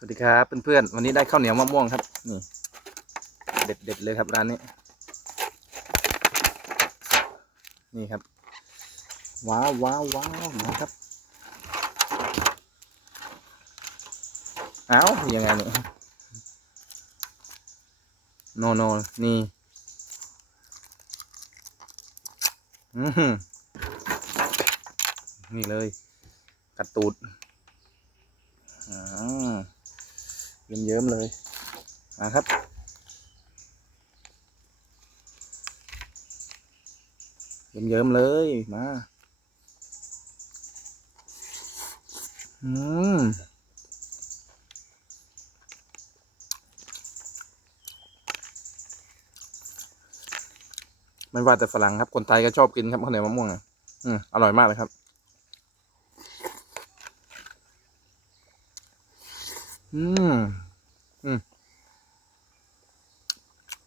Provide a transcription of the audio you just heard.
สวัสดีครับเพื่อนๆวันนี้ได้ข้าวเหนียวมะม่วงครับนี่เด็ดเลยครับร้านนี้นี่ครับว้าวว้าวว้าวนะครับเอ้ายังไงเนี่ยโนนี่นี่เลยกัดตูดเยิ้มๆเลยนะครับเยิ้มๆเลยมาไม่ว่าแต่ฝรั่งครับคนไทยก็ชอบกินครับข้าวเหนียวมะม่วงอร่อยมากเลยครับอืม